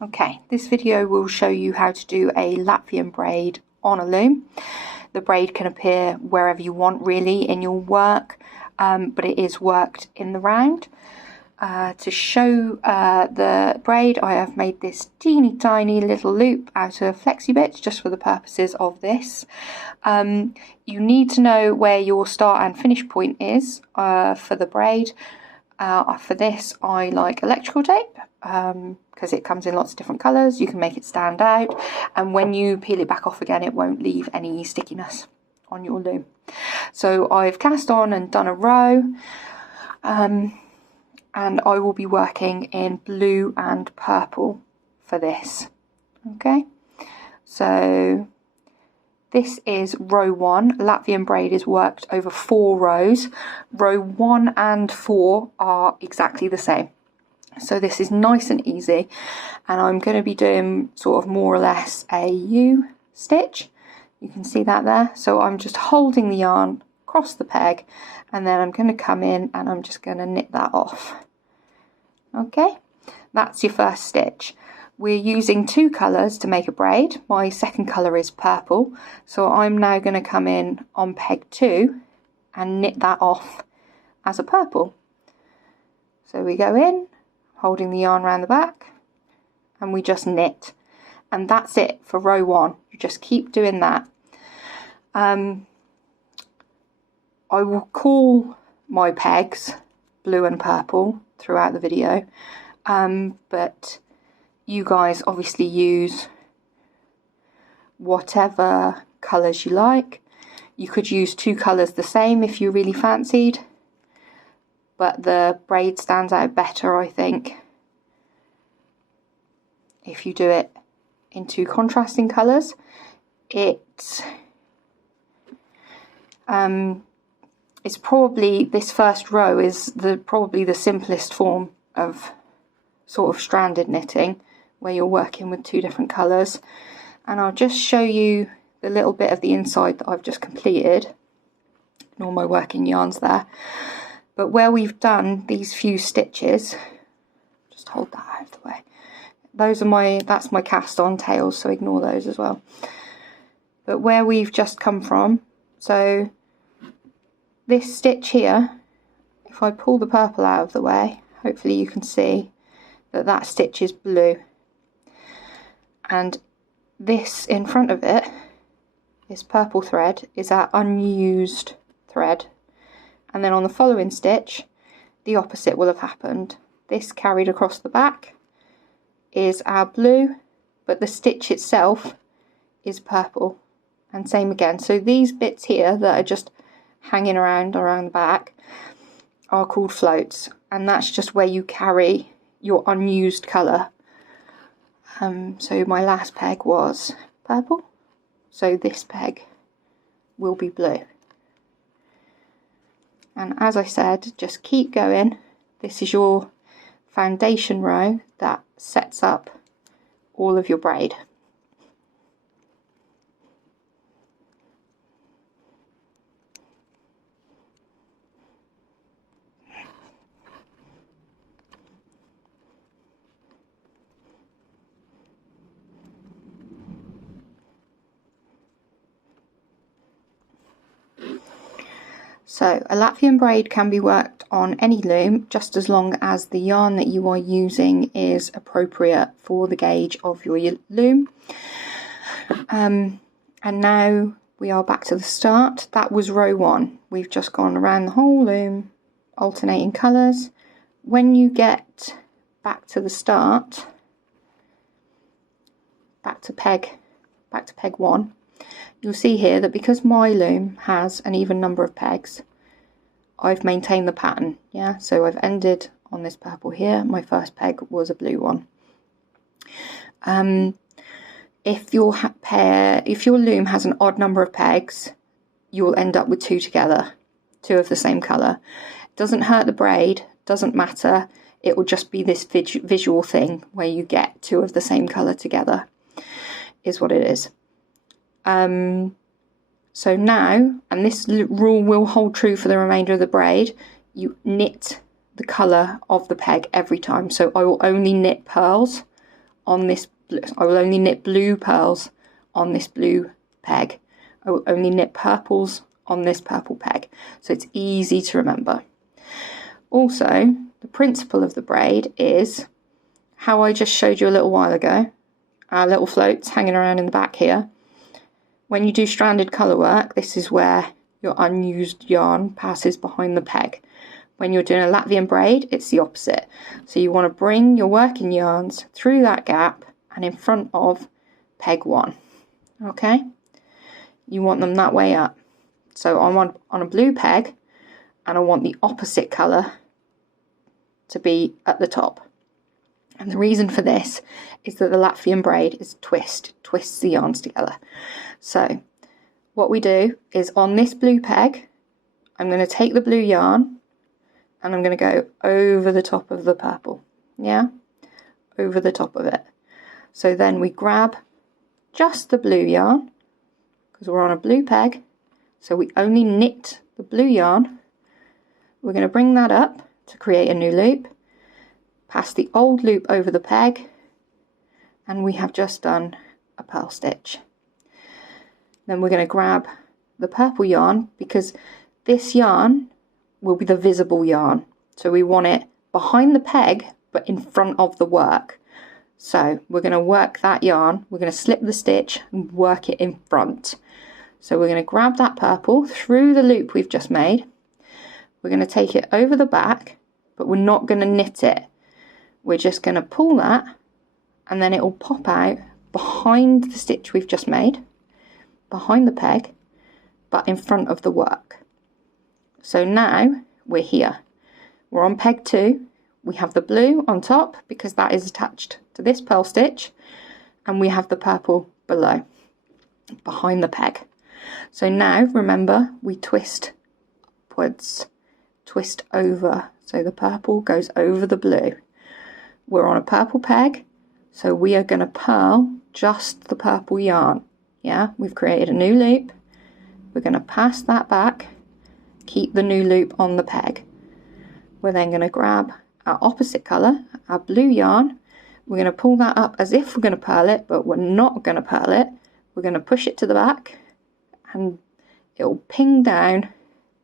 Okay, this video will show you how to do a Latvian braid on a loom. The braid can appear wherever you want really in your work, but it is worked in the round. To show the braid, I have made this teeny tiny little loop out of flexi bits just for the purposes of this. You need to know where your start and finish point is for the braid. For this I like electrical tape because it comes in lots of different colours. You can make it stand out, and when you peel it back off again it won't leave any stickiness on your loom. So I've cast on and done a row, and I will be working in blue and purple for this. Okay, so this is row 1. Latvian braid is worked over 4 rows. Row 1 and 4 are exactly the same. So this is nice and easy, and I'm going to be doing sort of more or less a U stitch. You can see that there. So I'm just holding the yarn across the peg, and then I'm going to come in and I'm just going to knit that off. Okay, that's your first stitch. We're using 2 colours to make a braid. My second colour is purple, so I'm now going to come in on peg 2 and knit that off as a purple. So we go in, holding the yarn around the back, and we just knit, and that's it for row 1. You just keep doing that. I will call my pegs blue and purple throughout the video, but you guys obviously use whatever colours you like. You could use 2 colours the same if you really fancied, but the braid stands out better, I think, if you do it in 2 contrasting colours. It's probably, this first row is probably the simplest form of sort of stranded knitting, where you're working with 2 different colours. And I'll just show you the little bit of the inside that I've just completed, and all my working yarns there. But where we've done these few stitches, just hold that out of the way. That's my cast on tails, so ignore those as well. But where we've just come from, so this stitch here, if I pull the purple out of the way, hopefully you can see that that stitch is blue. And this in front of it, this purple thread, is our unused thread. And then on the following stitch, the opposite will have happened. This carried across the back is our blue, but the stitch itself is purple. And same again. So these bits here that are just hanging around the back are called floats, and that's just where you carry your unused colour. So my last peg was purple, so this peg will be blue. And as I said, just keep going. This is your foundation row that sets up all of your braid. So a Latvian braid can be worked on any loom, just as long as the yarn that you are using is appropriate for the gauge of your loom. And now we are back to the start. That was row 1. We've just gone around the whole loom, alternating colours. When you get back to the start, back to peg 1, you'll see here that because my loom has an even number of pegs, I've maintained the pattern. Yeah, so I've ended on this purple here. My first peg was a blue one. If your loom has an odd number of pegs, you'll end up with 2 together, 2 of the same colour. It doesn't hurt the braid, doesn't matter. It will just be this visual thing where you get 2 of the same colour together, is what it is. So now, and this rule will hold true for the remainder of the braid, you knit the colour of the peg every time. So I will only knit pearls on this, I will only knit blue pearls on this blue peg. I will only knit purples on this purple peg. So it's easy to remember. Also, the principle of the braid is how I just showed you a little while ago. Our little floats hanging around in the back here. When you do stranded colour work, this is where your unused yarn passes behind the peg. When you're doing a Latvian braid, it's the opposite. So you want to bring your working yarns through that gap and in front of peg 1. Okay? You want them that way up. So I'm on a blue peg, and I want the opposite colour to be at the top. And the reason for this is that the Latvian braid is twists the yarns together. So what we do is on this blue peg, I'm going to take the blue yarn and I'm going to go over the top of the purple. Yeah, over the top of it. So then we grab just the blue yarn, because we're on a blue peg, so we only knit the blue yarn. We're going to bring that up to create a new loop, pass the old loop over the peg, and we have just done a purl stitch. Then we're going to grab the purple yarn, because this yarn will be the visible yarn, so we want it behind the peg but in front of the work. So we're going to work that yarn, we're going to slip the stitch and work it in front. So we're going to grab that purple through the loop we've just made, we're going to take it over the back, but we're not going to knit it. We're just going to pull that, and then it will pop out behind the stitch we've just made, behind the peg, but in front of the work. So now we're here. We're on peg 2. We have the blue on top because that is attached to this purl stitch, and we have the purple below, behind the peg. So now remember, we twist upwards, twist over, so the purple goes over the blue. We're on a purple peg, so we are going to purl just the purple yarn. Yeah, we've created a new loop. We're going to pass that back, keep the new loop on the peg. We're then going to grab our opposite colour, our blue yarn. We're going to pull that up as if we're going to purl it, but we're not going to purl it. We're going to push it to the back, and it will ping down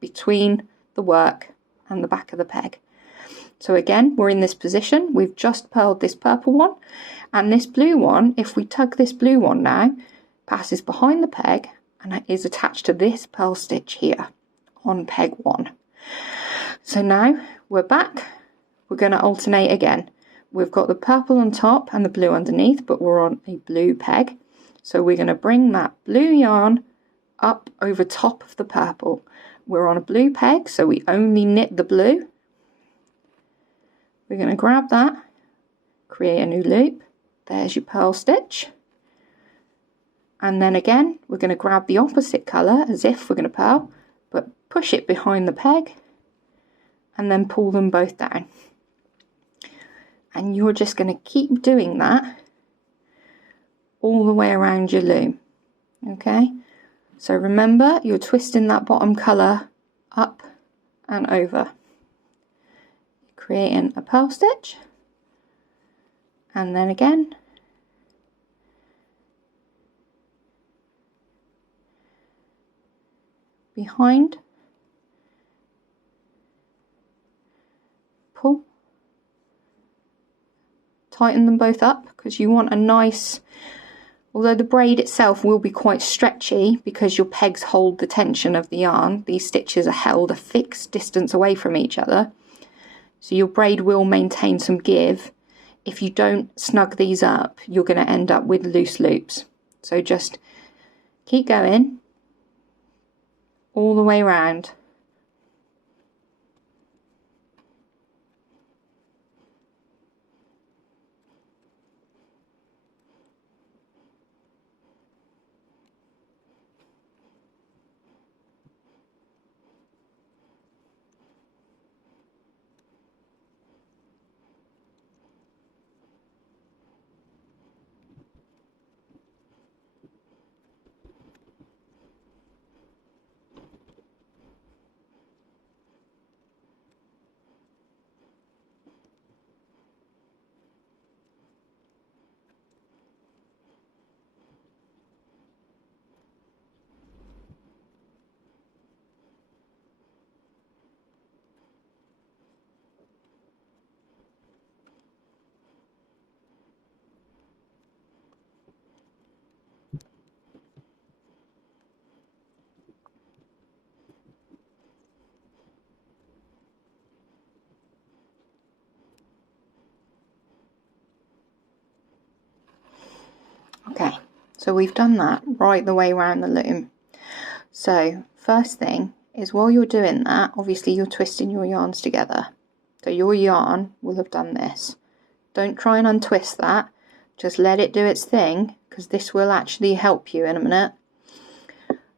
between the work and the back of the peg. So again, we're in this position. We've just purled this purple one, and this blue one, if we tug this blue one now, passes behind the peg and is attached to this purl stitch here on peg 1. So now we're back. We're going to alternate again. We've got the purple on top and the blue underneath, but we're on a blue peg. So we're going to bring that blue yarn up over top of the purple. We're on a blue peg, so we only knit the blue. We're going to grab that, create a new loop. There's your purl stitch. And then again, we're going to grab the opposite colour as if we're going to purl, but push it behind the peg and then pull them both down. And you're just going to keep doing that all the way around your loom. Okay, so remember, you're twisting that bottom colour up and over, creating a purl stitch, and then again behind, pull, tighten them both up, because you want a nice, although the braid itself will be quite stretchy because your pegs hold the tension of the yarn, these stitches are held a fixed distance away from each other, so your braid will maintain some give. If you don't snug these up, you're going to end up with loose loops. So just keep going all the way around. Okay, so we've done that right the way around the loom. So first thing is, while you're doing that, obviously you're twisting your yarns together. So your yarn will have done this. Don't try and untwist that, just let it do its thing, because this will actually help you in a minute.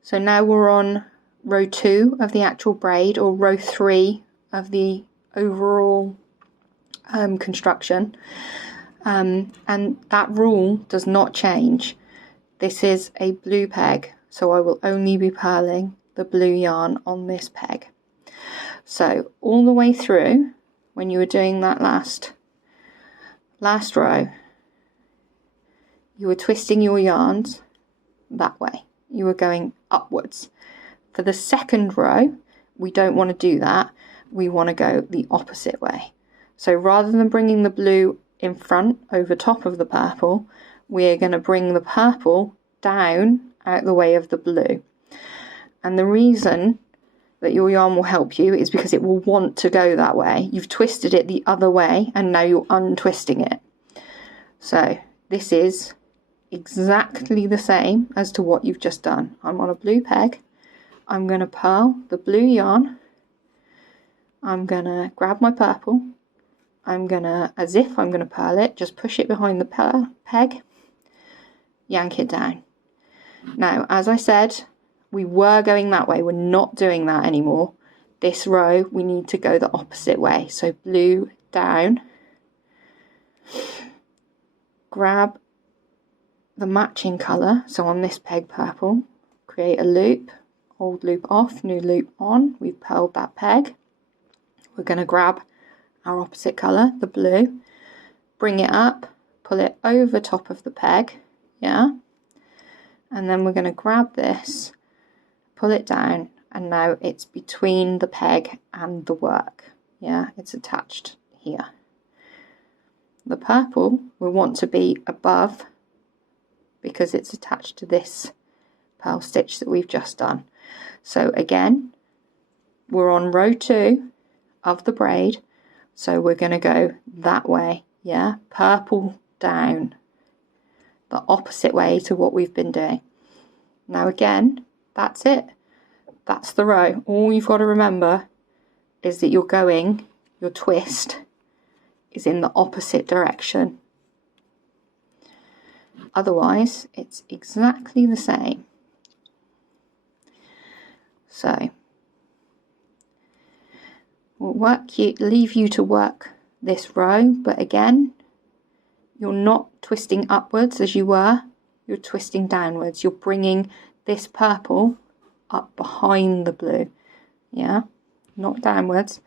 So now we're on row 2 of the actual braid, or row 3 of the overall construction, and that rule does not change. This is a blue peg, so I will only be purling the blue yarn on this peg. So all the way through, when you were doing that last row, you were twisting your yarns that way. You were going upwards. For the second row, we don't want to do that. We want to go the opposite way. So rather than bringing the blue in front over top of the purple, we're going to bring the purple down out the way of the blue. And the reason that your yarn will help you is because it will want to go that way. You've twisted it the other way and now you're untwisting it. So this is exactly the same as to what you've just done. I'm on a blue peg. I'm going to purl the blue yarn. I'm going to grab my purple. I'm going to, as if I'm going to purl it, just push it behind the peg, yank it down. Now, as I said, we were going that way. We're not doing that anymore. This row, we need to go the opposite way. So blue down, grab the matching colour. So on this peg, purple, create a loop, old loop off, new loop on. We've purled that peg. We're going to grab our opposite colour, the blue, bring it up, pull it over top of the peg, yeah, and then we're going to grab this, pull it down, and now it's between the peg and the work, yeah, it's attached here. The purple we want to be above because it's attached to this purl stitch that we've just done. So again, we're on row 2 of the braid, so we're going to go that way, yeah, purple down, the opposite way to what we've been doing. Now again, that's it, that's the row. All you've got to remember is that your twist is in the opposite direction. Otherwise, it's exactly the same. So we'll leave you to work this row, but again, you're not twisting upwards as you were, you're twisting downwards. You're bringing this purple up behind the blue, yeah, not downwards,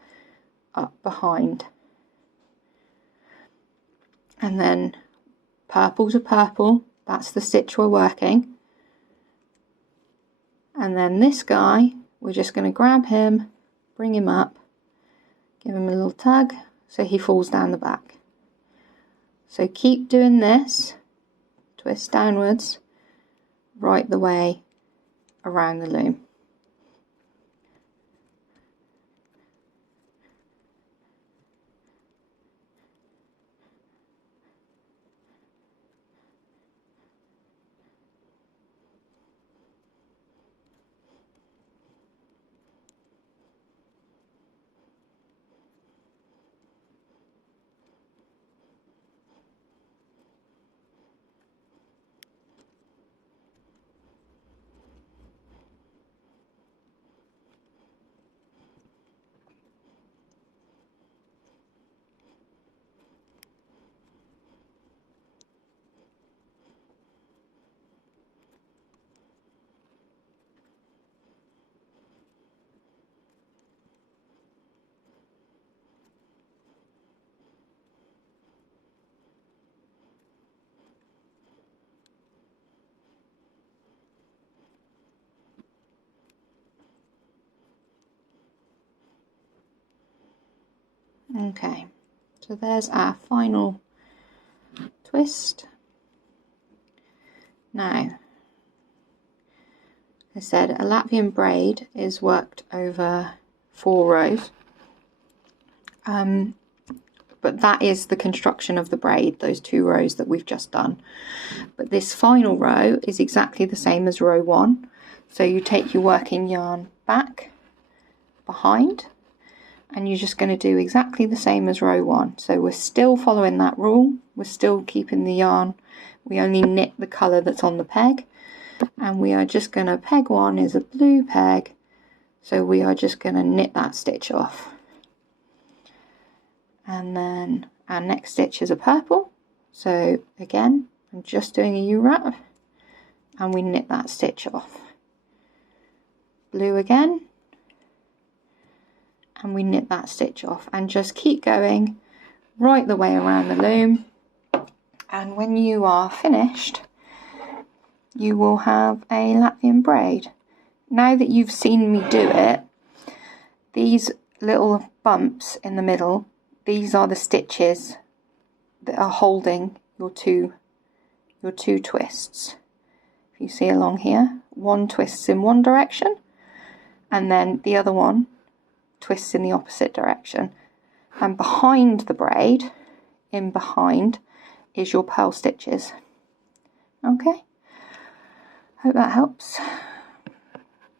up behind. And then purple to purple, that's the stitch we're working. And then this guy, we're just going to grab him, bring him up, give him a little tug so he falls down the back. So keep doing this, twist downwards, right the way around the loom. Okay, so there's our final twist. Now, I said a Latvian braid is but but that is the construction of the braid, those 2 rows that we've just done. But this final row is exactly the same as row 1. So you take your working yarn back, behind, and you're just going to do exactly the same as row 1. So we're still following that rule, we're still keeping the yarn, we only knit the colour that's on the peg, and we are just going to, peg 1 is a blue peg, so we are just going to knit that stitch off. And then our next stitch is a purple, so again I'm just doing a U-wrap, and we knit that stitch off. Blue again, and we knit that stitch off, and just keep going right the way around the loom, and when you are finished you will have a Latvian braid. Now that you've seen me do it, these little bumps in the middle, these are the stitches that are holding your two twists. If you see along here, one twists in one direction and then the other one twists in the opposite direction, and behind the braid, in behind, is your purl stitches. Okay, hope that helps.